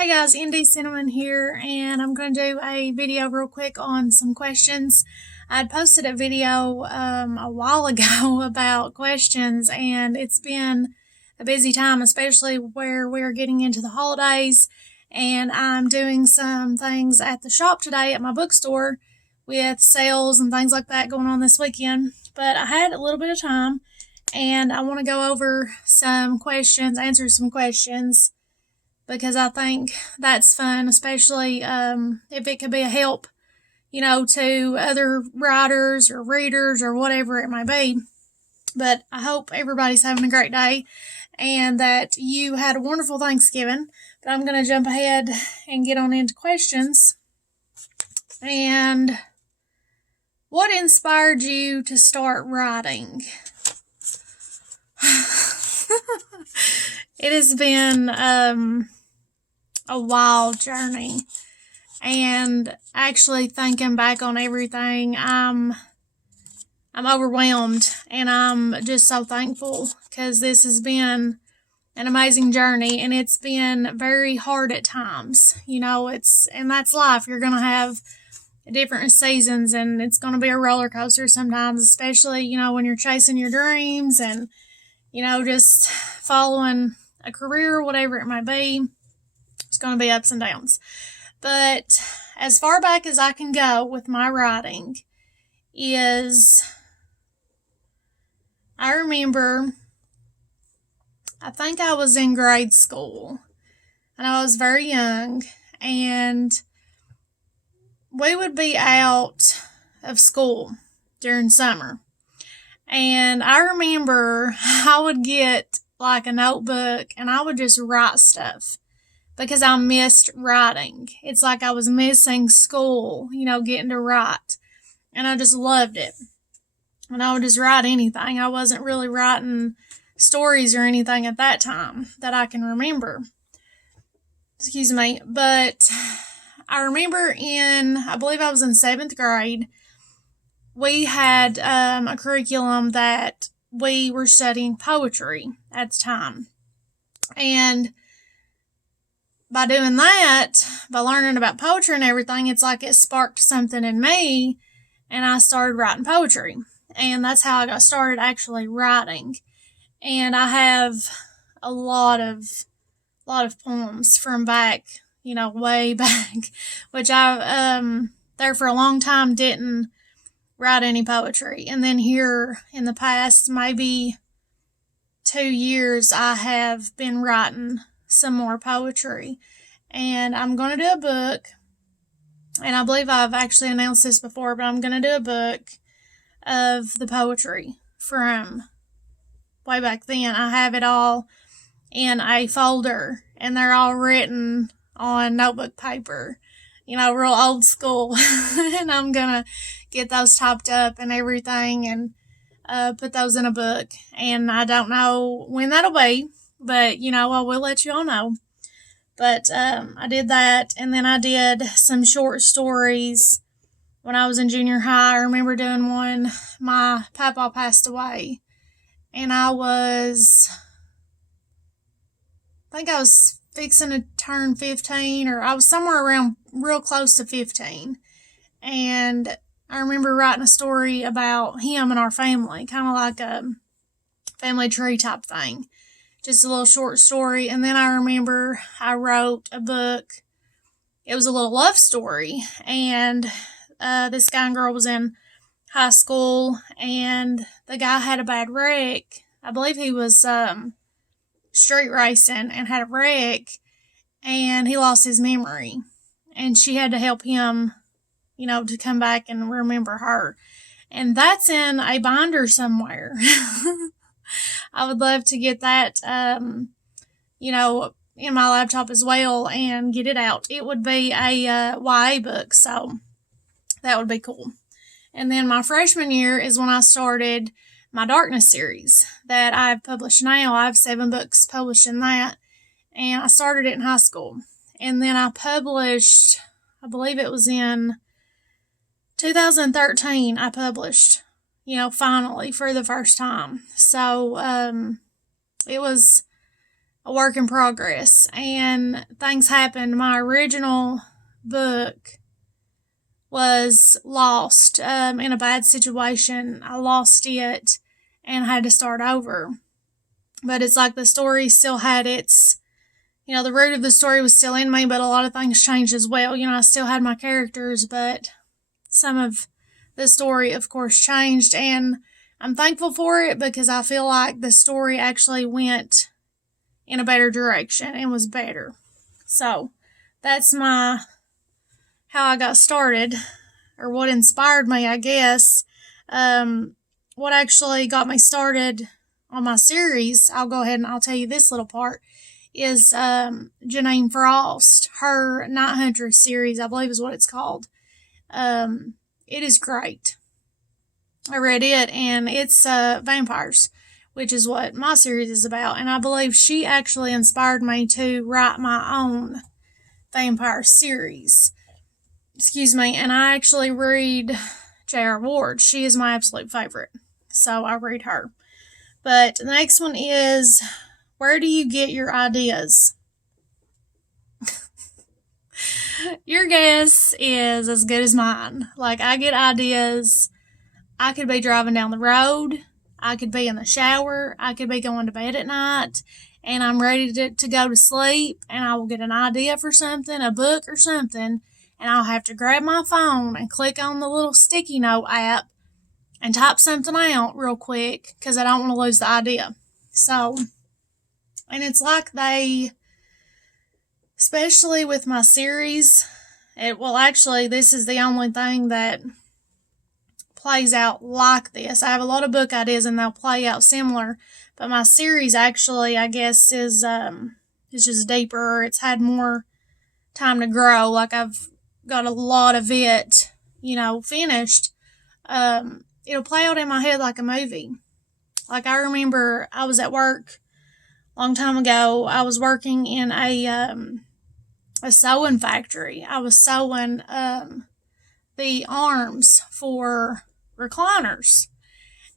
Hey guys, N.D Cinniamon here, and I'm going to do a video real quick on some questions. I'd posted a video a while ago about questions, and it's been a busy time, especially where we're getting into the holidays, and I'm doing some things at the shop today at my bookstore with sales and things like that going on this weekend. But I had a little bit of time, and I want to go over some questions, answer some questions, because I think that's fun, especially if it could be a help, to other writers or readers or whatever it may be. But I hope everybody's having a great day and that you had a wonderful Thanksgiving. But I'm going to jump ahead and get on into questions. And what inspired you to start writing? It has been a wild journey, and actually thinking back on everything, I'm overwhelmed, and I'm just so thankful because this has been an amazing journey, and it's been very hard at times. And that's life. You're gonna have different seasons, and it's gonna be a roller coaster sometimes, especially when you're chasing your dreams and just following a career, whatever it may be. It's going to be ups and downs. But as far back as I can go with my writing is, I remember, I think I was in grade school, and I was very young, and we would be out of school during summer. And I remember I would get like a notebook, and I would just write stuff because I missed writing. It's like I was missing school, getting to write. And I just loved it. And I would just write anything. I wasn't really writing stories or anything at that time that I can remember. Excuse me. But I remember I believe I was in 7th grade, we had a curriculum that we were studying poetry at the time. And by doing that, by learning about poetry and everything, it's like it sparked something in me, and I started writing poetry. And that's how I got started actually writing. And I have a lot of poems from back, way back, which I there for a long time didn't write any poetry. And then here in the past, maybe 2 years, I have been writing some more poetry, and I'm going to do a book, and I believe I've actually announced this before, but I'm going to do a book of the poetry from way back then. I have it all in a folder, and they're all written on notebook paper, real old school. And I'm going to get those typed up and everything, and put those in a book. And I don't know when that'll be, but, I will let you all know. But I did that, and then I did some short stories when I was in junior high. I remember doing one. My papa passed away, and I think I was fixing to turn 15, or I was somewhere around real close to 15. And I remember writing a story about him and our family, kind of like a family tree type thing. Just a little short story. And then I remember I wrote a book. It was a little love story. And this guy and girl was in high school, and the guy had a bad wreck. I believe he was street racing and had a wreck, and he lost his memory. And she had to help him, to come back and remember her. And that's in a binder somewhere. I would love to get that, in my laptop as well and get it out. It would be a YA book, so that would be cool. And then my freshman year is when I started my Darkness series that I've published now. I have 7 books published in that, and I started it in high school. And then I published, I believe it was in 2013, I published, finally for the first time. So it was a work in progress, and things happened. My original book was lost in a bad situation. I lost it and had to start over. But it's like the story still had its, the root of the story was still in me, but a lot of things changed as well. I still had my characters, but some of the story, of course, changed, and I'm thankful for it because I feel like the story actually went in a better direction and was better. So that's how I got started, or what inspired me, I guess. What actually got me started on my series, I'll go ahead and I'll tell you this little part, is Janine Frost. Her Night Hunter series, I believe is what it's called. It is great. I read it, and it's vampires, which is what my series is about. And I believe she actually inspired me to write my own vampire series. Excuse me. And I actually read J.R. Ward. She is my absolute favorite. So I read her. But the next one is, where do you get your ideas? Your guess is as good as mine. Like, I get ideas. I could be driving down the road. I could be in the shower. I could be going to bed at night. And I'm ready to go to sleep. And I will get an idea for something, a book or something. And I'll have to grab my phone and click on the little sticky note app and type something out real quick because I don't want to lose the idea. So, and it's like especially with my series, actually, this is the only thing that plays out like this. I have a lot of book ideas and they'll play out similar, but my series actually, I guess, is just deeper. It's had more time to grow. Like, I've got a lot of it, finished. It'll play out in my head like a movie. Like, I remember I was at work a long time ago. I was working in a sewing factory. I was sewing the arms for recliners.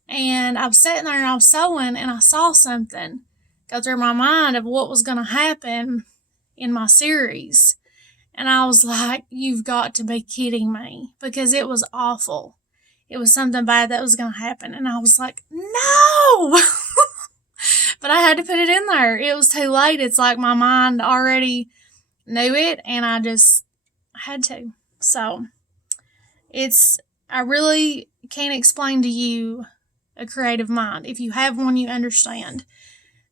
And I was sitting there and I was sewing, and I saw something go through my mind of what was going to happen in my series. And I was like, you've got to be kidding me, because it was awful. It was something bad that was going to happen. And I was like, no! But I had to put it in there. It was too late. It's like my mind already knew it, and I just had to. So I really can't explain to you a creative mind. If you have one, you understand.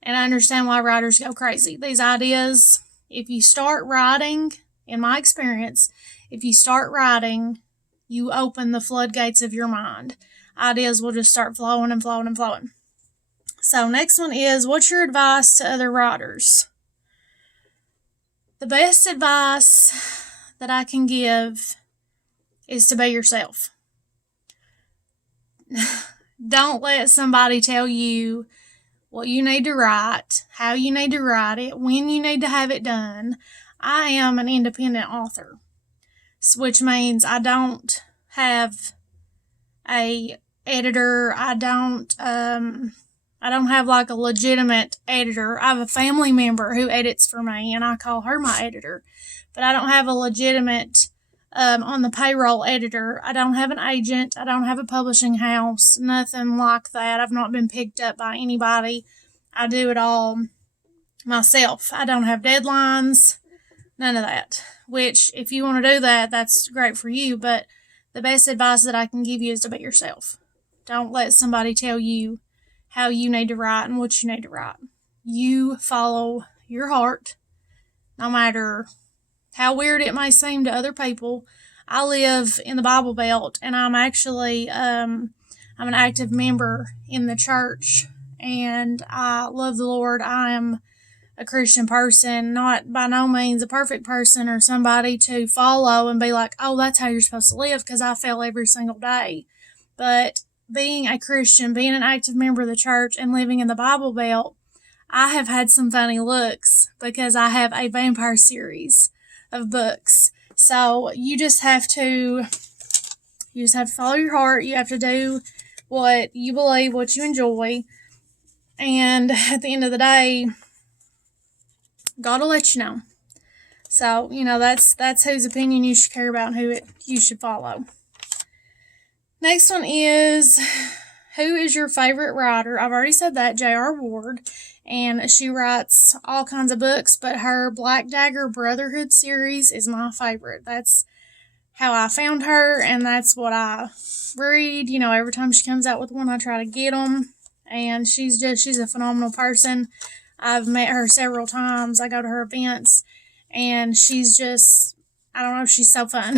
And I understand why writers go crazy. These ideas, if you start writing, in my experience, if you start writing, you open the floodgates of your mind. Ideas will just start flowing and flowing and flowing. So next one is, what's your advice to other writers? The best advice that I can give is to be yourself. Don't let somebody tell you what you need to write, how you need to write it, when you need to have it done. I am an independent author, which means I don't have a editor. I don't have like a legitimate editor. I have a family member who edits for me, and I call her my editor. But I don't have a legitimate on the payroll editor. I don't have an agent. I don't have a publishing house. Nothing like that. I've not been picked up by anybody. I do it all myself. I don't have deadlines. None of that. Which, if you want to do that, that's great for you. But the best advice that I can give you is to be yourself. Don't let somebody tell you how you need to write and what you need to write. You follow your heart, no matter how weird it may seem to other people. I live in the Bible Belt, and I'm actually I'm an active member in the church, and I love the Lord. I am a Christian person, not by no means a perfect person or somebody to follow and be like, oh, that's how you're supposed to live, because I fail every single day. But being a Christian, being an active member of the church, and living in the Bible Belt, I have had some funny looks because I have a vampire series of books. So you just have to follow your heart. You have to do what you believe, what you enjoy. And at the end of the day, gotta let you know. So, that's whose opinion you should care about and who you should follow. Next one is, who is your favorite writer? I've already said that, J.R. Ward, and she writes all kinds of books, but her Black Dagger Brotherhood series is my favorite. That's how I found her, and that's what I read. Every time she comes out with one, I try to get them, and she's a phenomenal person. I've met her several times. I go to her events, and she's just, I don't know, she's so fun.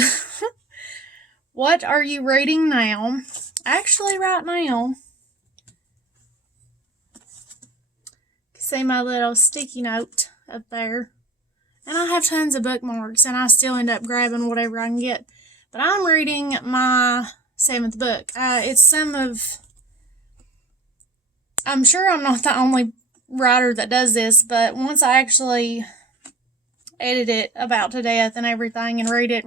What are you reading now? Actually, right now, see my little sticky note up there. And I have tons of bookmarks, and I still end up grabbing whatever I can get. But I'm reading my 7th book. I'm sure I'm not the only writer that does this, but once I actually edit it about to death and everything and read it,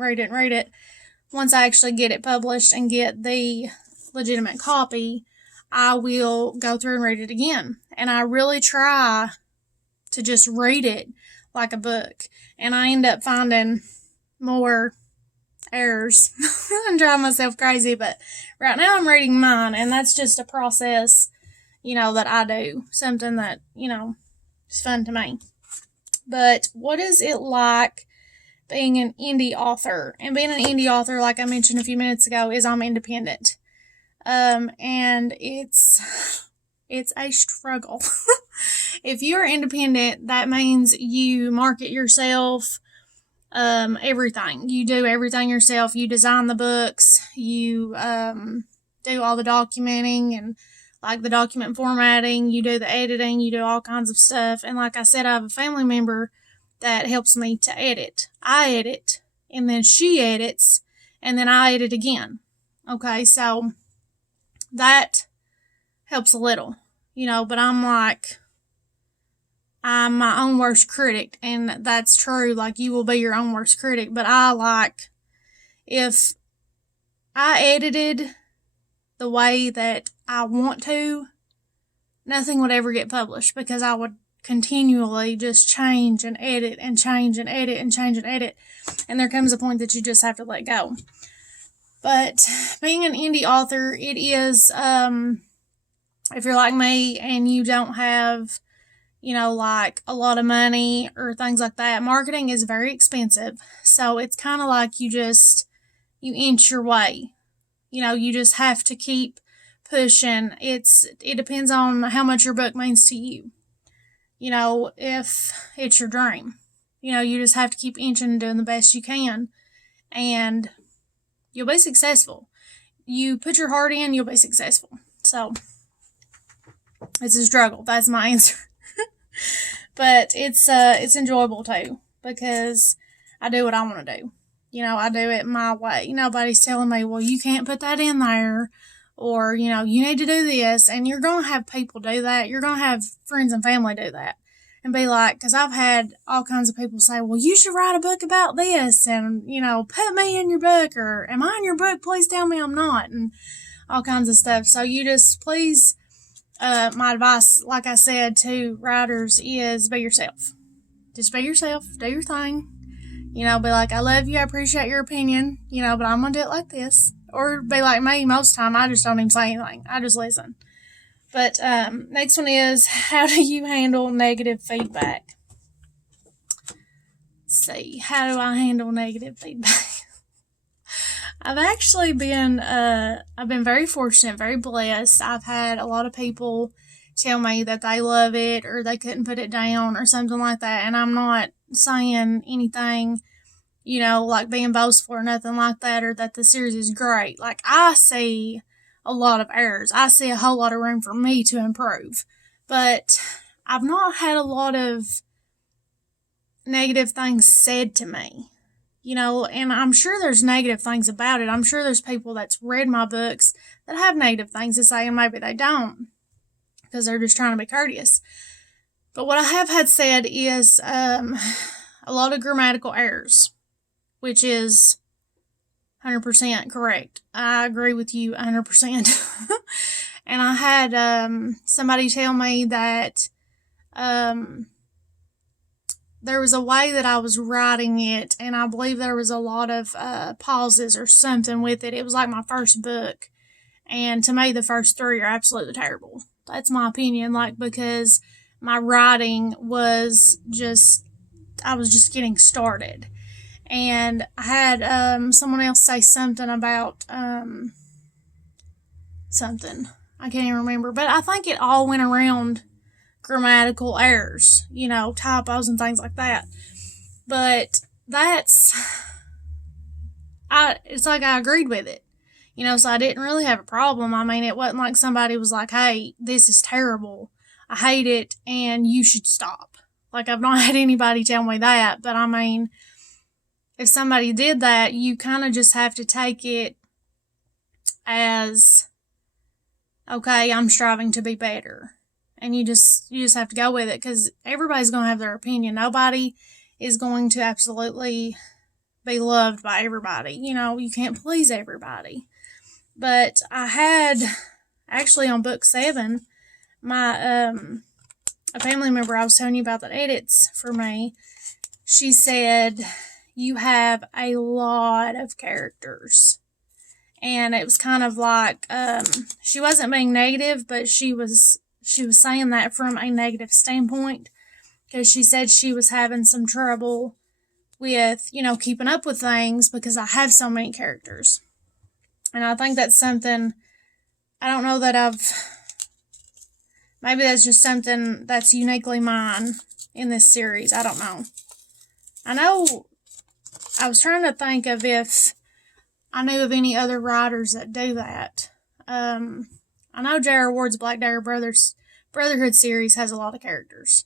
once I actually get it published and get the legitimate copy, I will go through and read it again. And I really try to just read it like a book. And I end up finding more errors and drive myself crazy. But right now I'm reading mine, and that's just a process, that I do. Something that, is fun to me. But what is it like being an indie author? And being an indie author, like I mentioned a few minutes ago, is I'm independent. And it's a struggle. If you're independent, that means you market yourself, everything. You do everything yourself. You design the books, you, do all the documenting and like the document formatting, you do the editing, you do all kinds of stuff. And like I said, I have a family member that helps me to edit. I edit, and then she edits, and then I edit again. Okay, so that helps a little, but I'm my own worst critic, and that's true. Like, you will be your own worst critic, but if I edited the way that I want to, nothing would ever get published, because I would continually just change and edit and change and edit and change and edit. And there comes a point that you just have to let go. But being an indie author, it is, if you're like me and you don't have, like a lot of money or things like that, marketing is very expensive. So it's kind of like you inch your way. You just have to keep pushing. It depends on how much your book means to you. If it's your dream, you just have to keep inching and doing the best you can, and you'll be successful. You put your heart in, you'll be successful. So it's a struggle. That's my answer. But it's enjoyable too, because I do what I want to do. I do it my way. Nobody's telling me, well, you can't put that in there, or, you need to do this. And you're going to have people do that. You're going to have friends and family do that and be like, because I've had all kinds of people say, well, you should write a book about this, and, put me in your book, or am I in your book? Please tell me I'm not, and all kinds of stuff. So you just please, my advice, like I said, to writers is be yourself. Just be yourself. Do your thing. Be like, I love you. I appreciate your opinion, but I'm going to do it like this. Or be like me, most of the time, I just don't even say anything. I just listen. But next one is, how do you handle negative feedback? Let's see. How do I handle negative feedback? I've actually been, I've been very fortunate, very blessed. I've had a lot of people tell me that they love it, or they couldn't put it down, or something like that. And I'm not saying anything, like being boastful or nothing like that, or that the series is great. Like, I see a lot of errors. I see a whole lot of room for me to improve. But I've not had a lot of negative things said to me. And I'm sure there's negative things about it. I'm sure there's people that's read my books that have negative things to say, and maybe they don't, because they're just trying to be courteous. But what I have had said is a lot of grammatical errors, which is 100% correct. I agree with you 100%. And I had somebody tell me that there was a way that I was writing it, and I believe there was a lot of pauses or something with it. It was like my first book, and to me, the first 3 are absolutely terrible. That's my opinion, like, because my writing was just, I was just getting started. And I had someone else say something about something. I can't even remember. But I think it all went around grammatical errors, you know, typos and things like that. But it's like I agreed with it. You know, so I didn't really have a problem. I mean, it wasn't like somebody was like, hey, this is terrible. I hate it and you should stop. Like, I've not had anybody tell me that. But I mean, if somebody did that, you kind of just have to take it as, okay, I'm striving to be better. And you just have to go with it, because everybody's going to have their opinion. Nobody is going to absolutely be loved by everybody. You know, you can't please everybody. But I had, actually on book 7, my, a family member I was telling you about that edits for me, she said, you have a lot of characters. And it was kind of like, she wasn't being negative, but she was saying that from a negative standpoint, because she said she was having some trouble with, you know, keeping up with things because I have so many characters. And I think that's something, I don't know that maybe that's just something that's uniquely mine in this series. I don't know. I was trying to think of if I knew of any other writers that do that. I know J.R. Ward's Black Dagger Brotherhood series has a lot of characters.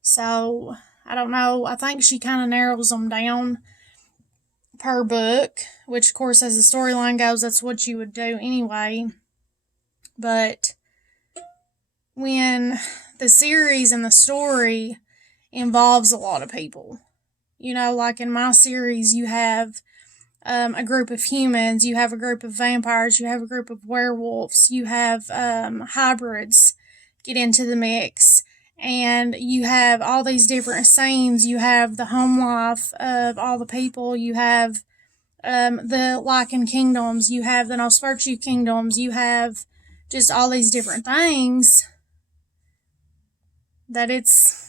So, I don't know. I think she kind of narrows them down per book, which, of course, as the storyline goes, that's what you would do anyway. But when the series and the story involves a lot of people, you know, like in my series, you have a group of humans, you have a group of vampires, you have a group of werewolves, you have hybrids get into the mix, and you have all these different scenes. You have the home life of all the people, you have the Lycan kingdoms, you have the Nosferatu kingdoms, you have just all these different things that it's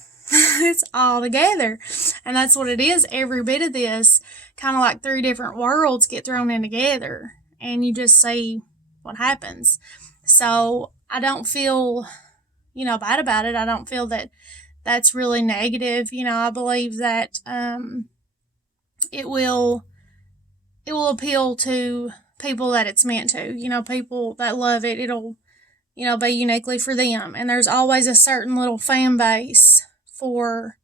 all together. And that's what it is. Every bit of this, kind of like 3 different worlds get thrown in together, and you just see what happens. So I don't feel, you know, bad about it. I don't feel that that's really negative. You know, I believe that it will appeal to people that it's meant to. You know, people that love it, it'll, you know, be uniquely for them. And there's always a certain little fan base for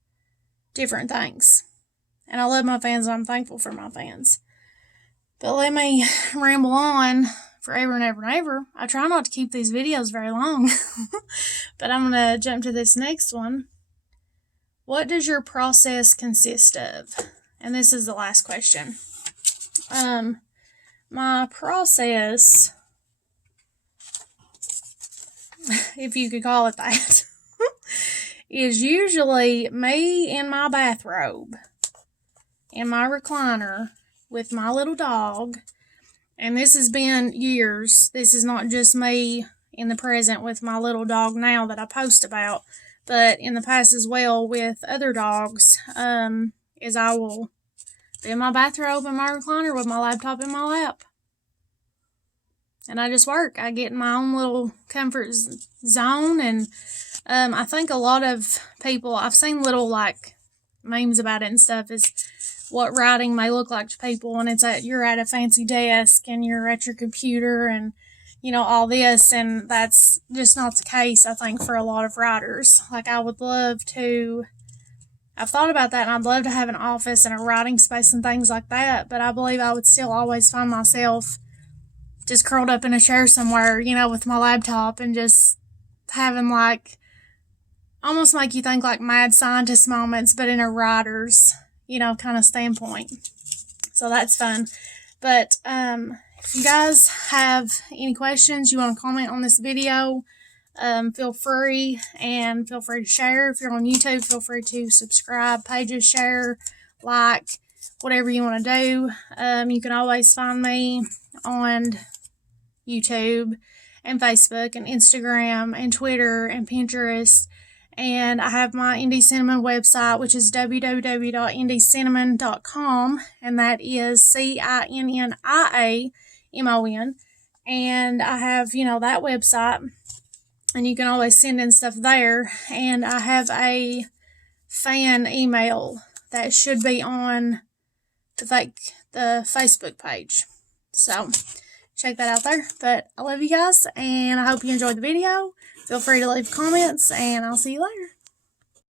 different things. And I love my fans, and I'm thankful for my fans. But let me ramble on forever and ever and ever. I try not to keep these videos very long. But I'm going to jump to this next one. What does your process consist of? And this is the last question. My process, if you could call it that, is usually me in my bathrobe, in my recliner, with my little dog. And this has been years. This is not just me in the present with my little dog now that I post about, but in the past as well with other dogs, is I will be in my bathrobe in my recliner with my laptop in my lap. And I just work. I get in my own little comfort zone. And I think a lot of people, I've seen little like memes about it and stuff, is what writing may look like to people. And it's that you're at a fancy desk and you're at your computer and, you know, all this. And that's just not the case, I think, for a lot of writers. Like, I would love to, I've thought about that, and I'd love to have an office and a writing space and things like that. But I believe I would still always find myself just curled up in a chair somewhere, you know, with my laptop and just having like, almost make you think like mad scientist moments, but in a writer's, you know, kind of standpoint. So that's fun. But if you guys have any questions, you want to comment on this video, feel free to share. If you're on YouTube, feel free to subscribe, pages, share, like, whatever you want to do. You can always find me on YouTube and Facebook and Instagram and Twitter and Pinterest. And I have my N.D Cinniamon website, which is www.ndcinniamon.com, and that is CINNIAMON. And I have, that website, and you can always send in stuff there. And I have a fan email that should be on the Facebook page. So check that out there. But I love you guys, and I hope you enjoyed the video. Feel free to leave comments, and I'll see you later.